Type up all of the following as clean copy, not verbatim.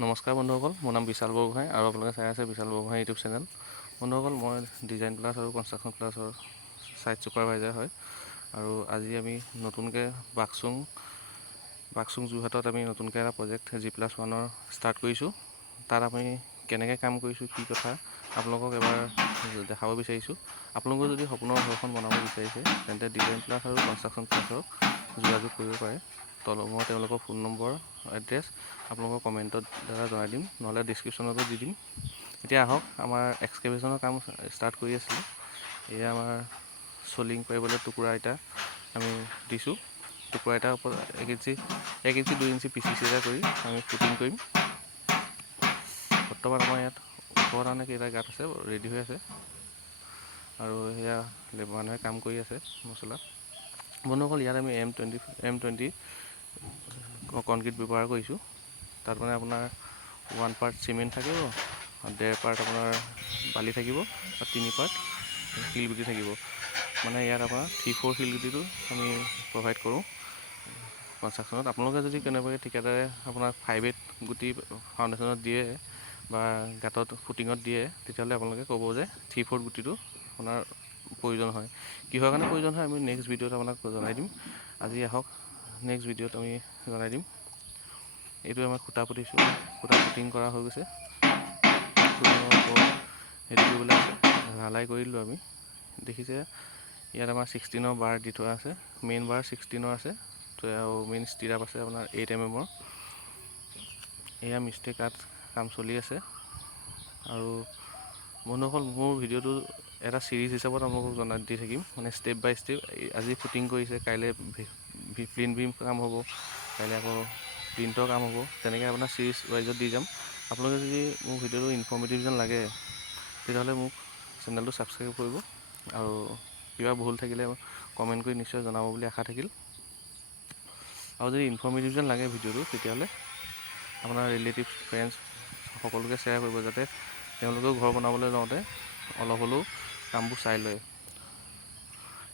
নমস্কাৰ বন্ধুসকল, মোৰ নাম বিশাল বৰগোহাঁই আৰু আপোনালোকে চাই আছে বিশাল বৰগোহাঁই ইউটিউব চেনেল। বন্ধুসকল, মই ডিজাইন প্লাছ আৰু কনষ্ট্ৰাকশ্যন প্লাছৰ ছাইট ছুপাৰভাইজাৰ হয়। আৰু আজি আমি নতুনকৈ বাকচুং যোৰহাটত আমি নতুনকৈ এটা প্ৰজেক্ট G+1 ষ্টাৰ্ট কৰিছোঁ। তাত আমি কেনেকৈ কাম কৰিছোঁ, কি কথা আপোনালোকক এবাৰ দেখাব বিচাৰিছোঁ। আপোনালোকে যদি সপোনৰ ঘৰখন বনাব বিচাৰিছে তেন্তে ডিজাইন প্লাছ আৰু কনষ্ট্ৰাকশ্যন প্লাছক যোগাযোগ কৰিব পাৰে। মই তেওঁলোকৰ ফোন নম্বৰ, এড্ৰেছ আপোনালোকৰ কমেণ্টৰ দ্বাৰা জনাই দিম, নহ'লে ডিছক্ৰিপশ্যনতো দি দিম। এতিয়া আহক, আমাৰ এক্সকেভেশ্যনৰ কাম ষ্টাৰ্ট কৰি আছিলোঁ। এয়া আমাৰ চলিং কৰিবলৈ টুকুৰা ইটা আমি দিছোঁ। টুকুৰা ইটাৰ ওপৰত 1 ইঞ্চি 2 ইঞ্চি PCC কৰি আমি ফুটিং কৰিম। বৰ্তমান আমাৰ ইয়াত ওপৰত কাৰণে কেইটা গাঁত আছে, ৰেডি হৈ আছে আৰু সেয়া মানুহে কাম কৰি আছে মছলা। বন্ধুসকল, ইয়াত আমি M20 কনক্ৰিট ব্যৱহাৰ কৰিছোঁ। তাত মানে আপোনাৰ 1 পাৰ্ট চিমেণ্ট থাকিব, 1.5 পাৰ্ট আপোনাৰ বালি থাকিব আৰু 3 পাৰ্ট শিলগুটি থাকিব। মানে ইয়াত আপোনাৰ 3-4 শিলগুটিটো আমি প্ৰভাইড কৰোঁ কনষ্ট্ৰাকশ্যনত। আপোনালোকে যদি কেনেবাকৈ ঠিকাদাৰে আপোনাৰ 5-8 গুটি ফাউণ্ডেশ্যনত দিয়ে বা গাঁতত ফুটিঙত দিয়ে, তেতিয়াহ'লে আপোনালোকে ক'ব যে 3-4 গুটিটো আপোনাৰ প্ৰয়োজন হয়। কিহৰ কাৰণে প্ৰয়োজন হয় আমি নেক্সট ভিডিঅ'ত আপোনাক জনাই দিম। আজি আহক, নেক্সট ভিডিঅ'ত আমি জনাই দিম। এইটো আমাৰ খুঁটা পুতিছোঁ, খুঁটা পুটিং কৰা হৈ গৈছে। ফুটিঙৰ ওপৰত হেৰি কৰিবলৈ আছে, ঢালাই কৰি দিলোঁ আমি। দেখিছে ইয়াত আমাৰ 16 বাৰ দি থোৱা আছে, মেইন বাৰ 16 আছে আৰু মেইন ষ্টিৰাপ আছে আপোনাৰ 8 mm। এয়া মিস্ত্ৰী কাম চলি আছে। আৰু বন্ধুসকল, মোৰ ভিডিঅ'টো এটা ছিৰিজ হিচাপত আপোনালোকক দি থাকিম, মানে ষ্টেপ বাই ষ্টেপ। আজি ফুটিং কৰিছে, কাইলৈ প্লিন বিম কাম হ'ব, কাইলৈ আকৌ প্ৰিণ্টৰ কাম হ'ব। তেনেকৈ আপোনাৰ ছিৰিজ ৱাইজত দি যাম। আপোনালোকে যদি মোৰ ভিডিঅ'টো ইনফৰ্মেটিভ যেন লাগে তেতিয়াহ'লে মোক চেনেলটো ছাবস্ক্ৰাইব কৰিব আৰু কিবা ভুল থাকিলে কমেণ্ট কৰি নিশ্চয় জনাব বুলি আশা থাকিল। আৰু যদি ইনফৰ্মেটিভ যেন লাগে ভিডিঅ'টো, তেতিয়াহ'লে আপোনাৰ ৰিলেটিভ ফ্ৰেণ্ডছ সকলোকে শ্বেয়াৰ কৰিব, যাতে তেওঁলোকেও ঘৰ বনাবলৈ লওঁতে অলপ হ'লেও কামবোৰ চাই লয়।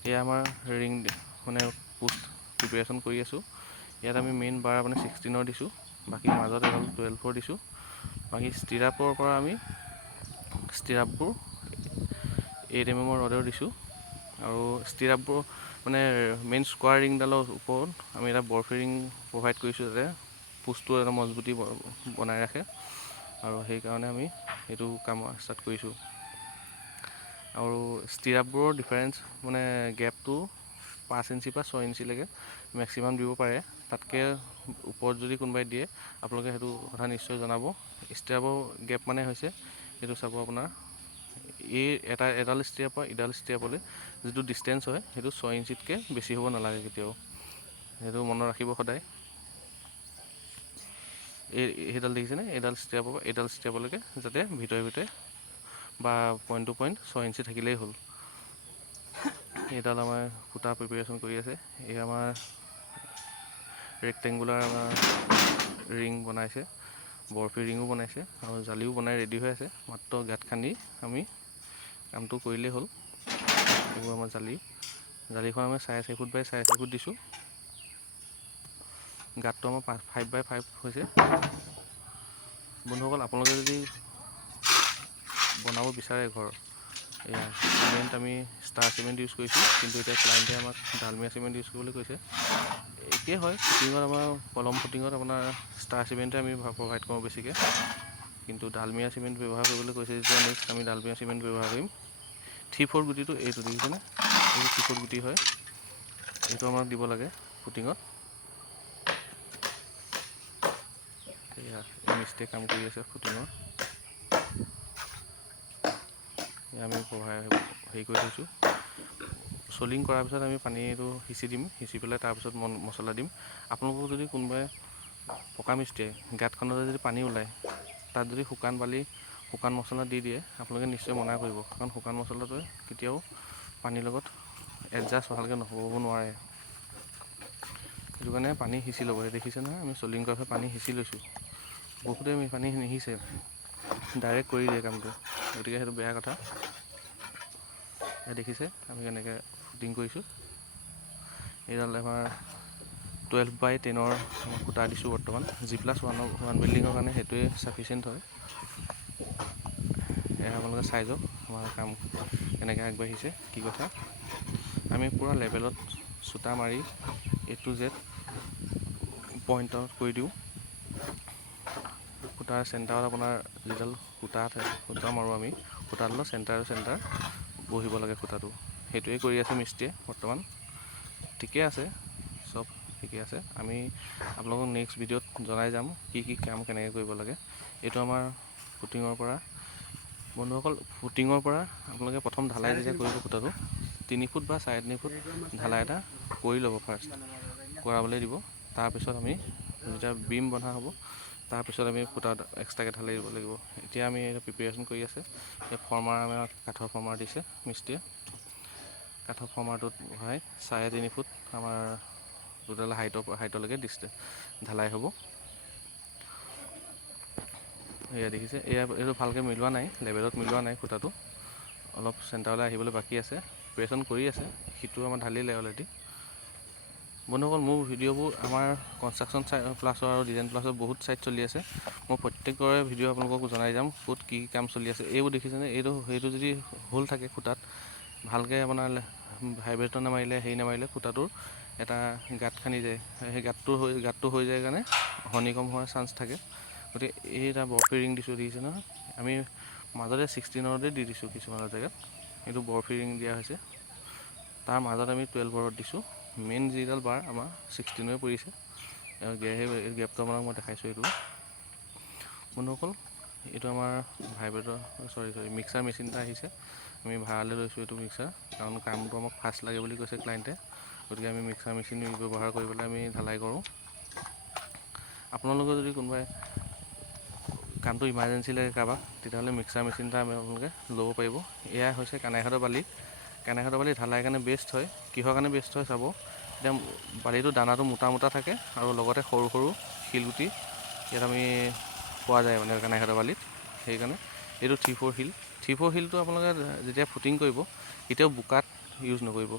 এয়া আমাৰ ৰিং মানে পোষ্ট প্ৰিপেৰেশ্যন কৰি আছোঁ। ইয়াত আমি মেইন বাৰ মানে 16 দিছোঁ, বাকী মাজত এডাল 12 দিছোঁ। বাকী ষ্টিৰাপৰ পৰা আমি ষ্টিৰাপবোৰ 8 mm ৰডেও দিছোঁ। আৰু ষ্টিৰাপবোৰ মানে মেইন স্কোৱাৰ ৰিংডালৰ ওপৰত আমি এটা বৰফি ৰিং প্ৰভাইড কৰিছোঁ, যাতে পোষ্টটো এটা মজবুতি বনাই ৰাখে। আৰু সেইকাৰণে আমি এইটো কাম ষ্টাৰ্ট কৰিছোঁ। আৰু ষ্টিৰাপবোৰৰ ডিফাৰেঞ্চ মানে গেপটো 5 ইঞ্চি পৰা 6 ইঞ্চিলৈকে মেক্সিমাম দিব পাৰে। তাতকৈ ওপৰত যদি কোনোবাই দিয়ে আপোনালোকে সেইটো কথা নিশ্চয় জনাব। ষ্টিৰাপৰ গেপ মানে হৈছে, এইটো চাব আপোনাৰ এডাল ষ্টিৰাপৰ পৰা ইডাল ষ্টিৰাপলৈ যিটো ডিষ্টেঞ্চ হয়, সেইটো 6 ইঞ্চিতকৈ বেছি হ'ব নালাগে কেতিয়াও। সেইটো মনত ৰাখিব সদায়। সেইডাল দেখিছেনে, এডাল ষ্টিৰাপৰ পৰা এডাল ষ্টিৰাপলৈকে যাতে ভিতৰে বা পইণ্ট টু পইণ্ট 6 ইঞ্চি থাকিলেই হ'ল। এইডাল আমাৰ খুঁটা প্ৰিপেৰেশ্যন কৰি আছে। এই আমাৰ ৰেক্টেংগুলাৰ আমাৰ ৰিং বনাইছে, বৰফি ৰিঙো বনাইছে আৰু জালিও বনাই ৰেডি হৈ আছে। মাত্ৰ গাঁত খান্দি আমি কামটো কৰিলেই হ'ল। এইবোৰ আমাৰ জালিখন আমি 4.5 ফুট বাই 4.5 ফুট দিছোঁ। গাঁতটো আমাৰ 5x5 হৈছে। বন্ধুসকল, আপোনালোকে যদি বনাব বিচাৰে ঘৰ, এয়া চিমেণ্ট আমি ষ্টাৰ চিমেণ্ট ইউজ কৰিছোঁ, কিন্তু এতিয়া ক্লাইণ্টে আমাক ডালমিয়া চিমেণ্ট ইউজ কৰিবলৈ কৈছে। একেই হয়, ফুটিঙত আমাৰ কলম ফুটিঙত আপোনাৰ ষ্টাৰ চিমেণ্টে আমি প্ৰভাইড কৰোঁ বেছিকৈ, কিন্তু ডালমিয়া চিমেণ্ট ব্যৱহাৰ কৰিবলৈ কৈছে যেতিয়া নেক্সট আমি ডালমিয়া চিমেণ্ট ব্যৱহাৰ কৰিম। 3-4 গুটিটো এইটো দেখিছেনে, এইটো 3-4 গুটি হয়। এইটো আমাক দিব লাগে ফুটিঙত। এয়া মিস্ত্ৰীয়ে কাম কৰি আছে ফুটিঙৰ। আমি হেৰি কৰি থৈছোঁ। চলিং কৰাৰ পিছত আমি পানীটো সিঁচি দিম, সিঁচি পেলাই তাৰপিছত মছলা দিম। আপোনালোকক যদি কোনোবাই পকা মিস্ত্ৰীয়ে গাঁত খান্দোতে যদি পানী ওলায়, তাত যদি শুকান মছলা দি দিয়ে, আপোনালোকে নিশ্চয় মনা কৰিব, কাৰণ শুকান মছলাটোৱে কেতিয়াও পানীৰ লগত এডজাষ্ট ভালকৈ হ'ব নোৱাৰে। সেইটো কাৰণে পানী সিঁচি ল'ব। দেখিছে নহয়, আমি চলিং কৰাৰ পানী সিঁচি লৈছোঁ। বহুতে আমি পানী নিসিঁচে, ডাইৰেক্ট কৰি দিয়ে কামটো, গতিকে সেইটো বেয়া কথা। দেখিছে আমি কেনেকৈ ফুটিং কৰিছোঁ। এইডাল আমাৰ 12x10 খুঁটা দিছোঁ বৰ্তমান। G+1 বিল্ডিঙৰ কাৰণে সেইটোৱে চাফিচিয়েণ্ট হয়। এয়া আপোনালোকে চাই যাওক আমাৰ কাম কেনেকৈ আগবাঢ়িছে, কি কথা। আমি পূৰা লেভেলত চোতা মাৰি A to Z point out কৰি দিওঁ। খুঁটাৰ চেণ্টাৰত আপোনাৰ যিডাল খুঁটা মাৰোঁ আমি, খুঁটাডালৰ চেণ্টাৰ বহিব লাগে খুঁটাটো। সেইটোৱে কৰি আছে মিস্ত্ৰীয়ে বৰ্তমান। ঠিকে আছে, চব ঠিকে আছে। আমি আপোনালোকক নেক্সট ভিডিঅ'ত জনাই যাম কি কাম কেনেকৈ কৰিব লাগে। এইটো আমাৰ ফুটিঙৰ পৰা বন্ধুসকল, ফুটিঙৰ পৰা আপোনালোকে প্ৰথম ঢালাই যেতিয়া কৰিব খুঁটাটো 3 ফুট বা 3.5 ফুট ঢালাই এটা কৰি ল'ব, ফাৰ্ষ্ট কৰাবলৈ দিব। তাৰপিছত আমি যেতিয়া বিম বন্ধা হ'ব তাৰপিছত আমি খুঁটা এক্সট্ৰাকৈ ঢালাই দিব লাগিব। এতিয়া আমি প্ৰিপেৰেশ্যন কৰি আছে। এই ফৰ্মাৰ আমাক কাঠৰ ফৰ্মাৰ দিছে মিস্ত্ৰীয়ে। কাঠৰ ফৰ্মাৰটোত বহাই 3.5 ফুট আমাৰ টোটেল হাইটলৈকে ঢালাই হ'ব। এয়া দেখিছে, এইটো ভালকৈ মিলোৱা নাই, লেভেলত মিলোৱা নাই খুঁটাটো, অলপ চেণ্টাৰলৈ আহিবলৈ বাকী আছে। প্ৰিপেৰেশ্যন কৰি আছে, সিটো আমাৰ ঢালিলে অলৰেডি। বন্ধুসকল, মোৰ ভিডিঅ'বোৰ আমাৰ কনষ্ট্ৰাকশ্যন প্লাছৰ আৰু ডিজাইন প্লাছৰ বহুত ছাইট চলি আছে। মই প্ৰত্যেকৰে ভিডিঅ' আপোনালোকক জনাই যাম ক'ত কি কাম চলি আছে। এইবোৰ দেখিছেনে, সেইটো যদি হোল থাকে খুঁটাত, ভালকৈ আপোনাৰ ভাইব্ৰেটৰ নামাৰিলে খুঁটাটোৰ এটা গাঁত খান্দি যায়। সেই গাঁতটো হৈ যায় কাৰণে হনিকম হোৱাৰ চান্স থাকে। গতিকে এই এটা বৰফি ৰিং দিছোঁ, দেখিছে নহয়। আমি মাজতে 16 দি দিছোঁ কিছুমানৰ জেগাত, এইটো বৰফি ৰিং দিয়া হৈছে। তাৰ মাজত আমি 12 দিছোঁ। মেইন যিডাল বাৰ আমাৰ 16 পৰিছে। সেই গেপটো আপোনাক মই দেখাইছোঁ। এইটো বন্ধুসকল, এইটো আমাৰ মিক্সাৰ মেচিন এটা আহিছে। আমি ভাড়ালৈ লৈছোঁ এইটো মিক্সাৰ, কাৰণ কামটো আমাক ফাষ্ট লাগে বুলি কৈছে ক্লাইণ্টে। গতিকে আমি মিক্সাৰ মেচিন ব্যৱহাৰ কৰি পেলাই আমি ঢালাই কৰোঁ। আপোনালোকে যদি কোনোবাই কামটো ইমাৰ্জেঞ্চি লাগে কাৰোবাক, তেতিয়াহ'লে মিক্সাৰ মেচিন এটা আপোনালোকে ল'ব পাৰিব। এয়া হৈছে কানাইঘাটৰ বালি। কানাইঘাটৰ বালি ঢালাই কাৰণে বেষ্ট হয়। কিহৰ কাৰণে বেষ্ট হয় চাব। এতিয়া বালিটো দানাটো মোটা থাকে আৰু লগতে সৰু সৰু শিলগুটি ইয়াত আমি পোৱা যায় মানে কানাইঘাটৰ বালিত। সেইকাৰণে এইটো 3-4 শিল। 3-4 শিলটো আপোনালোকে যেতিয়া ফুটিং কৰিব কেতিয়াও বোকাত ইউজ নকৰিব।